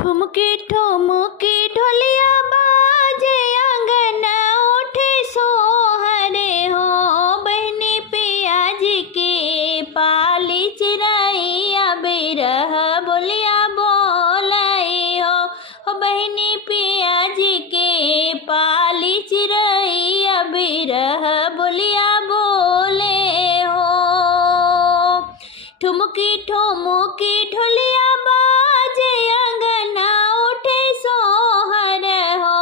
ठुमकी ठुमकी ढोलिया बाजे अंगना उठे सोहरे हो। बहनी पिया जी के पाली चिरैया बिरह बोलिया बोलाई हो। बहनी पिया जी के पाली चिरैया बिरह बोलिया बोले हो। ठुमकी ठुमकी ढोलिया बाजे अंगना उठे सोहर हो।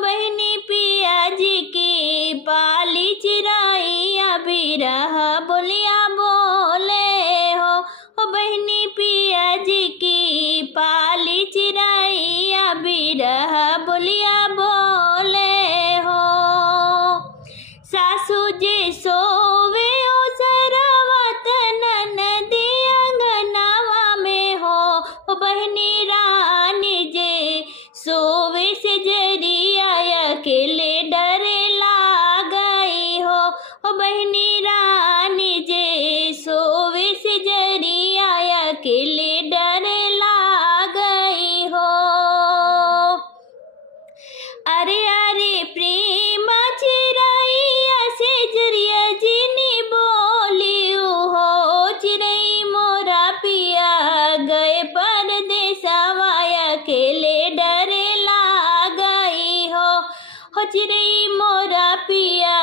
बहनी पिया जी की पाली चिरैया बिरह बोलिया बोले हो। बहनी पिया जी की पाली चिरैया बिरह बोलिया बोले हो। सासू जी सोवे ओ सरवत ननदी अंगनावा में हो। बहनी रानी जे सोवे से जरिया अकेले डरे लागई हो। बहनी रानी जे सोवे से जरिया अकेले डरे लागई हो। अरे अरे प्रेम चिरैया से जरिया जिनी बोलियो हो। चिरई मोरा पिया गए परदेसवा अकेले डरे लागई हो। चिरई मोरा पिया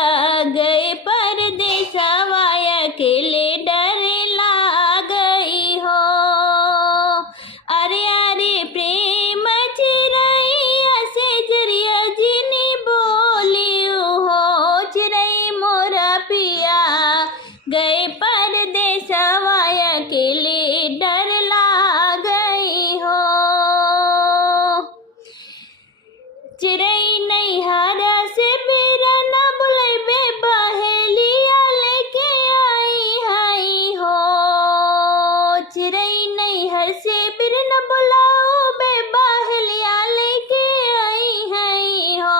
गए परदेसवा अकेले डरे लागई हो। अरे अरे प्रेम चिरैया से जरिया जिनी बोलियो हो। चिरई मोरा पिया गए परदेसवा अकेले डर लागई हो। चिरई नैहरा से बिरा न बुलबे बहेलिया लेके आई हाई हो। चिरई नैहर से बिर न बुलाओ बे बहेलिया लेके आई हाई हो।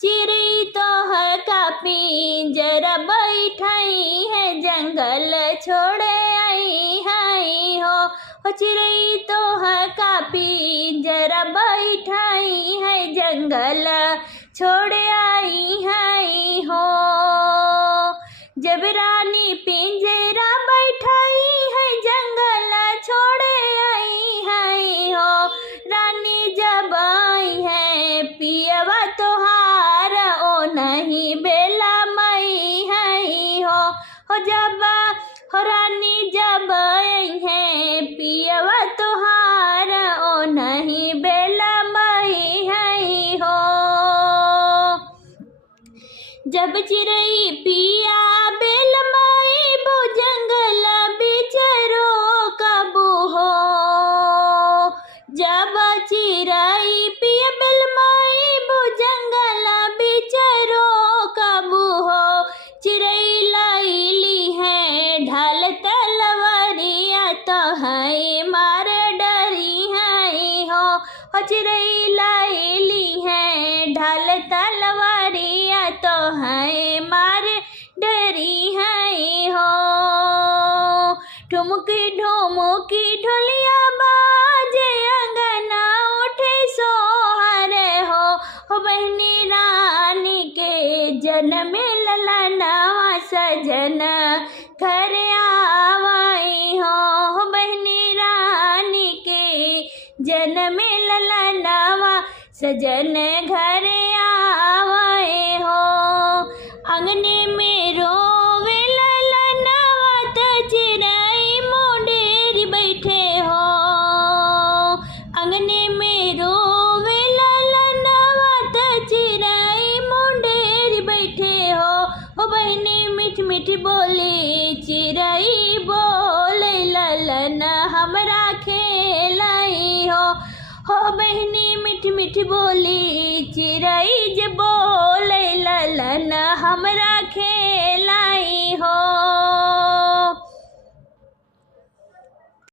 चिरई तो है का पिंजरा बैठाई है जंगल छोड़े आई हाई हो। चिरई तो है का पिंजरा बैठाई है जंगल छोड़े आई हाई हो। जब रानी पिंजरा बैठाई है जंगल छोड़े आई हाई हो। रानी जब आई है पियवा तोहार ओ नहीं बेला मई हाई हो। जब हो रानी जब आई है पियवा तोहार ओ नहीं बेला मई हाई हो। जब चिरई पिया बेल माई बो जंगल बिचरो कबू हो। जब चिरई पिया बेल माई बो जंगल बिचरो कबू हो। चिरई लैली है ढाल तलवारिया तो है मार डरी है हो। चिरई लैली है ढाल तलवारिया तो है मार डरी है हो। ठुमकी ठुमकी ढोलिया बाजे अंगना उठे सोहर हो। बहनी रानी के जन्म ललनवा सजन घर आवाई हो। बहनी रानी के जन्म ललनवा सजन घर आवाए हो। अंगने में रोवे ललनवा त चिरई मोडेरी बैठे हो। अंगने में रोवे ललनवा त चिरई मोडेरी बैठे हो। बहनी मीठ मीठ बोली चिरई बोले ललन हमरा खेलाई हो। बहनी मीठ मीठ बोली चिरई जे बोले ललन हमरा खेलाई